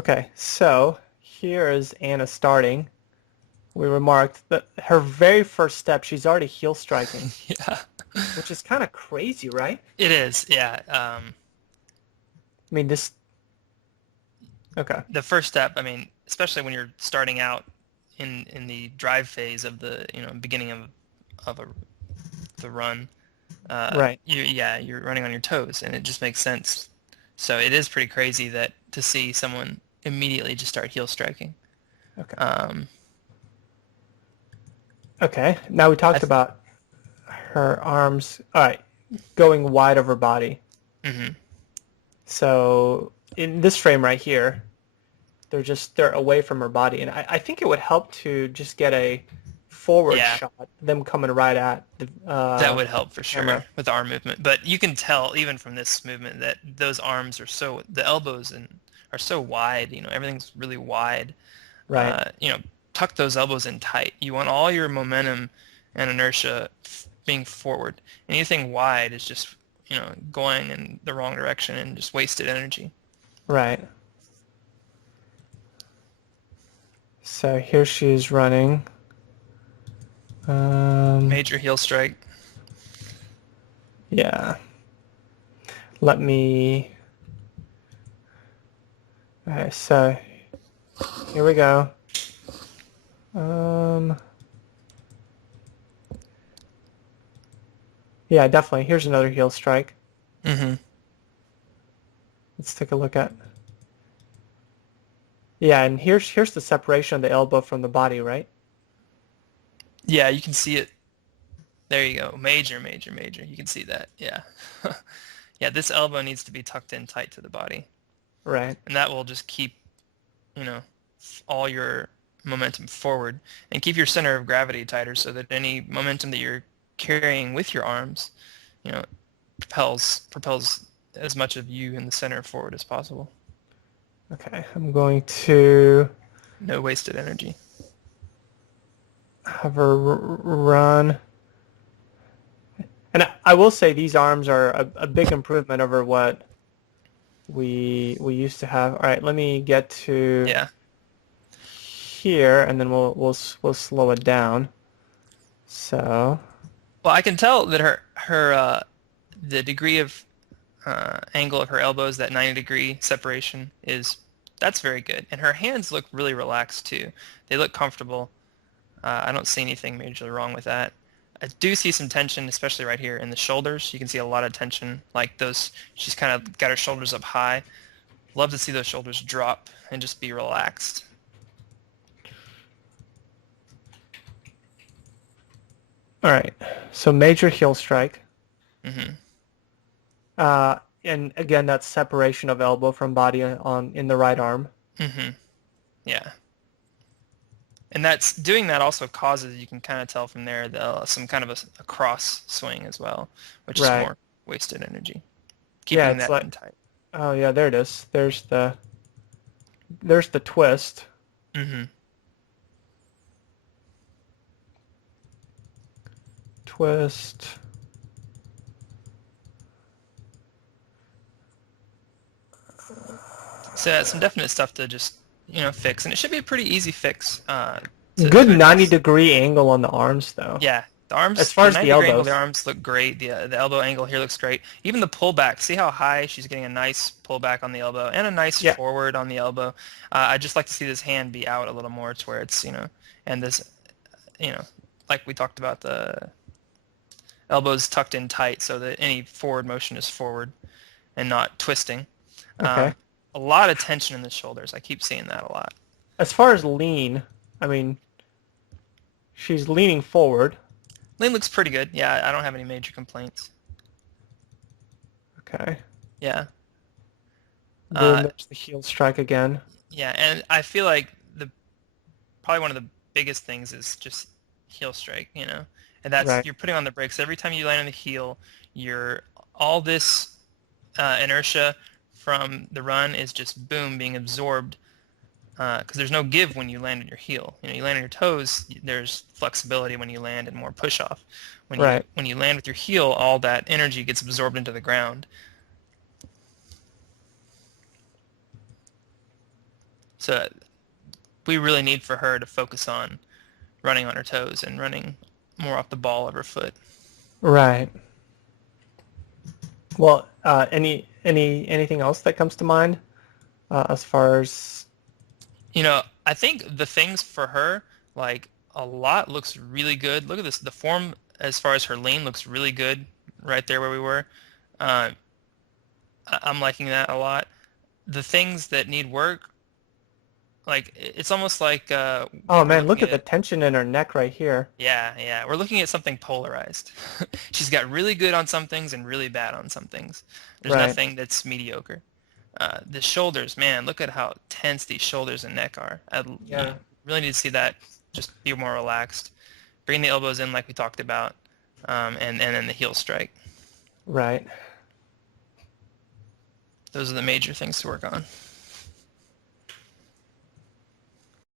Okay, so here is Anna starting. We remarked that her very first step, she's already heel striking, Yeah, which is kind of crazy, right? it is. Yeah. I mean, this. Okay, The first step, I mean, especially when you're starting out in the drive phase of the, beginning of the run, right. you're running on your toes, and it just makes sense. So it is pretty crazy that to see someone immediately just start heel striking. Okay. Um, Okay. Now we I talked th about her arms. All right, going wide of her body. hmm So in this frame right here, they're away from her body, and I think it would help to just get a forward Yeah, shot, them coming right at that would help the for sure camera. with arm movement. But you can tell even from this movement that those arms are the elbows and are so wide. Everything's really wide. Right. You know, tuck those elbows in tight. You want all your momentum and inertia being forward. Anything wide is just, going in the wrong direction and just wasted energy. Right. So here she's running. Um, Major heel strike. yeah. Let me. Okay, so here we go. Um, yeah, definitely. Here's another heel strike. hmm Let's take a look at. Yeah, and here's the separation of the elbow from the body, right? Yeah, you can see it. There you go. Major, major, major. You can see that. Yeah. Yeah, this elbow needs to be tucked in tight to the body. Right. And that will just keep, you know, all your momentum forward and keep your center of gravity tighter so that any momentum that you're carrying with your arms, you know, propels as much of you in the center forward as possible. Okay, I'm going to No wasted energy. have her run. And I will say these arms are a big improvement over what we used to have. All right, let me get to Yeah. here, and then we'll slow it down. So, Well, I can tell that the degree of angle of her elbows, that 90-degree separation that's very good. And her hands look really relaxed too. They look comfortable. I don't see anything majorly wrong with that. I do see some tension, especially right here in the shoulders. You can see a lot of tension, like those. She's kind of got her shoulders up high. Love to see those shoulders drop and just be relaxed. all right. So major heel strike. hmm And again, that's separation of elbow from body on in the right arm. hmm Yeah. And that's doing that also causes, you can kind of tell from there, some kind of a cross swing as well, which is Right. more wasted energy. Yeah, Keeping it's that like in tight. oh yeah, there it is. There's the twist. hmm Twist. So that's some definite stuff to just, fix. And it should be a pretty easy fix Good to 90 address. degree angle on the arms though. Yeah, As far the as the 90-degree angle of the elbows. arms look great. The elbow angle here looks great. Even the pullback. See how high she's getting a nice pullback on the elbow and a nice Yeah. forward on the elbow. I'd just like to see this hand be out a little more to where it's, and this, you know, like we talked about, the elbows tucked in tight so that any forward motion is forward and not twisting. Okay. Um, a lot of tension in the shoulders. I keep seeing that a lot. As far as lean, I mean, she's leaning forward. Lean looks pretty good. Yeah, I don't have any major complaints. Okay. Yeah. Boom, Uh, there's the heel strike again. yeah, and I feel like the probably one of the biggest things is just heel strike, and that's Right. you're putting on the brakes every time you land on the heel. You're all this inertia from the run is just boom being absorbed because there's no give when you land on your heel. You land on your toes, there's flexibility when you land and more push off. When you Right. when you land with your heel, all that energy gets absorbed into the ground. So we really need for her to focus on running on her toes and running more off the ball of her foot. Right. Well, anything else that comes to mind as far as? I think the things for her, like a lot looks really good. Look at this. The form as far as her lean looks really good right there where we were. Uh, I'm liking that a lot. The things that need work, like it's almost like Oh we're man, look looking at the at, tension in her neck right here. yeah, we're looking at something polarized. She's got really good on some things and really bad on some things. There's Right. nothing that's mediocre. The shoulders, man, look at how tense these shoulders and neck are. Yeah. Really need to see that just be more relaxed. Bring the elbows in like we talked about, and then the heel strike. Right. Those are the major things to work on.